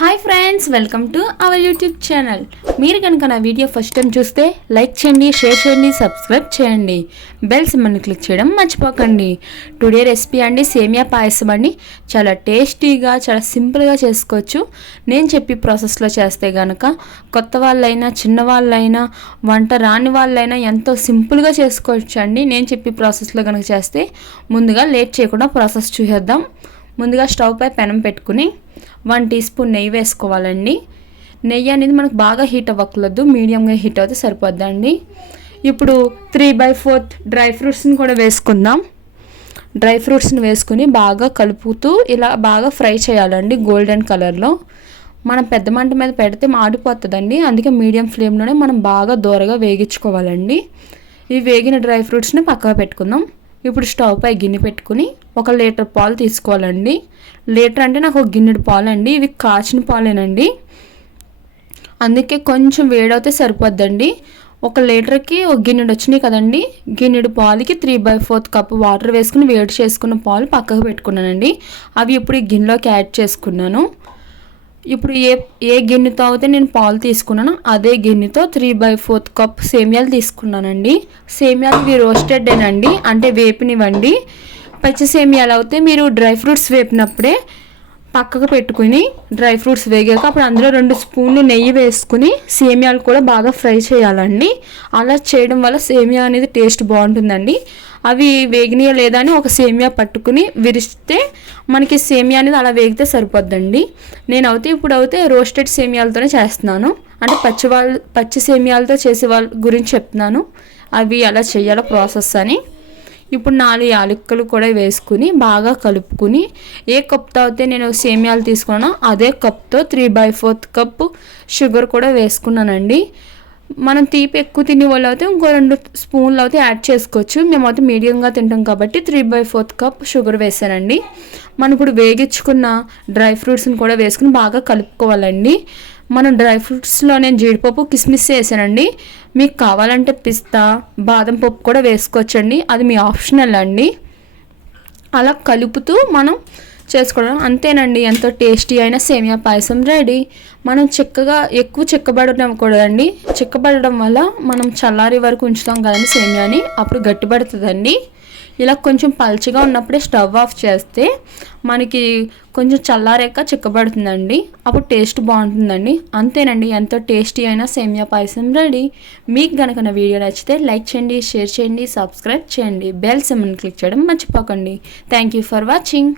Hi friends welcome to our YouTube channel మీరు కనుక నా వీడియో ఫస్ట్ టైం చూస్తే లైక్ చేయండి షేర్ చేయండి సబ్స్క్రైబ్ చేయండి. బెల్ సింబల్ని క్లిక్ చేయడం మర్చిపోకండి. టుడే రెసిపీ అండి సేమియా పాయసం అండి. చాలా టేస్టీగా చాలా సింపుల్గా చేసుకోవచ్చు. నేను చెప్పి ప్రాసెస్లో చేస్తే కనుక కొత్త వాళ్ళైనా చిన్న వాళ్ళైనా వంట రాని వాళ్ళైనా ఎంతో సింపుల్గా చేసుకోవచ్చు అండి. నేను చెప్పి ప్రాసెస్లో కనుక చేస్తే ముందుగా లేట్ చేయకుండా ప్రాసెస్ చూసేద్దాం. ముందుగా స్టవ్ పై పెనం పెట్టుకుని వన్ టీ స్పూన్ నెయ్యి వేసుకోవాలండి. నెయ్యి అనేది మనకు బాగా హీట్ అవ్వకూడదు మీడియంగా హీట్ అవుతే సరిపోద్దండి. ఇప్పుడు త్రీ బై ఫోర్త్ డ్రై ఫ్రూట్స్ని కూడా వేసుకుందాం. డ్రై ఫ్రూట్స్ని వేసుకుని బాగా కలుపుతూ ఇలా బాగా ఫ్రై చేయాలండి గోల్డెన్ కలర్లో. మనం పెద్ద మంట మీద పెడితే మాడిపోతుందండి అందుకే మీడియం ఫ్లేమ్లోనే మనం బాగా దూరగా వేగించుకోవాలండి. ఈ వేగిన డ్రై ఫ్రూట్స్ని పక్కగా పెట్టుకుందాం. ఇప్పుడు స్టవ్ పై గిన్నె పెట్టుకుని ఒక లీటర్ పాలు తీసుకోవాలండి. లీటర్ అంటే నాకు ఒక గిన్నెడు పాలు అండి ఇవి కాచిన పాలేనండి. అందుకే కొంచెం వేడవుతే సరిపోద్దండి. ఒక లీటర్కి ఒక గిన్నెడు వచ్చినాయి కదండి. గిన్నెడు పాలకి three by fourth cup water వేసుకుని వేడి చేసుకున్న పాలు పక్కకు పెట్టుకున్నానండి. అవి ఇప్పుడు ఈ గిన్నెలోకి యాడ్ చేసుకున్నాను. ఇప్పుడు ఏ ఏ గిన్నెతో అయితే నేను పాలు తీసుకున్నానో అదే గిన్నెతో త్రీ బై ఫోర్త్ కప్ సేమియాలు తీసుకున్నానండి. సేమియాలు ఇవి రోస్టెడేనండి అంటే వేపినివ్వండి. పచ్చి సేమియాలు అయితే మీరు డ్రై ఫ్రూట్స్ వేపినప్పుడే పక్కకు పెట్టుకుని డ్రై ఫ్రూట్స్ వేగాక అప్పుడు అందులో రెండు స్పూన్లు నెయ్యి వేసుకుని సేమియాలు కూడా బాగా ఫ్రై చేయాలండి. అలా చేయడం వల్ల సేమియా అనేది టేస్ట్ బాగుంటుందండి. అవి వేగినాయా లేదా అని ఒక సేమియా పట్టుకుని విరిస్తే మనకి సేమియా అనేది అలా వేగితే సరిపోద్దండి. నేనైతే ఇప్పుడు అయితే రోస్టెడ్ సేమియాలతోనే చేస్తున్నాను. అంటే పచ్చి వాళ్ళు పచ్చి సేమియాలతో చేసే వాళ్ళ గురించి చెప్తున్నాను. అవి ఎలా చేయాలో ప్రాసెస్ అని. ఇప్పుడు నాలుగు యాలక్కలు కూడా వేసుకుని బాగా కలుపుకుని ఏ కప్తో అయితే నేను సేమియాలు తీసుకున్నానో అదే కప్తో three by fourth cup sugar కూడా వేసుకున్నానండి. మనం తీపి ఎక్కువ తినే వాళ్ళు అయితే ఇంకో రెండు స్పూన్లు అయితే యాడ్ చేసుకోవచ్చు. మేమైతే మీడియంగా తింటాం కాబట్టి three by fourth cup sugar వేసానండి. మనం ఇప్పుడు వేగించుకున్న డ్రై ఫ్రూట్స్ని కూడా వేసుకుని బాగా కలుపుకోవాలండి. మనం డ్రై ఫ్రూట్స్లో నేను జీడిపప్పు కిస్మిస్ వేసానండి. మీకు కావాలంటే పిస్తా బాదం పప్పు కూడా వేసుకోవచ్చండి. అది మీ ఆప్షనల్ అండి. అలా కలుపుతూ మనం చేసుకోవడం అంతేనండి. ఎంతో టేస్టీ అయిన సేమియా పాయసం రెడీ. మనం చిక్కగా ఎక్కువ చెక్కబడడం కూడదండి. చెక్కబడడం వల్ల మనం చల్లారి వరకు ఉంచుతాం కదండి సేమియాని. అప్పుడు గట్టిపడుతుందండి. ఇలా కొంచెం పల్చగా ఉన్నప్పుడే స్టవ్ ఆఫ్ చేస్తే మనకి కొంచెం చల్లారాక చిక్కబడుతుందండి. అప్పుడు టేస్ట్ బాగుంటుందండి. అంతేనండి ఎంతో టేస్టీ అయిన సేమియా పాయసం రెడీ. మీకు కనుక నా వీడియో నచ్చితే లైక్ చేయండి షేర్ చేయండి సబ్స్క్రైబ్ చేయండి. బెల్ సిమ్ని క్లిక్ చేయడం మర్చిపోకండి. Thank you for watching.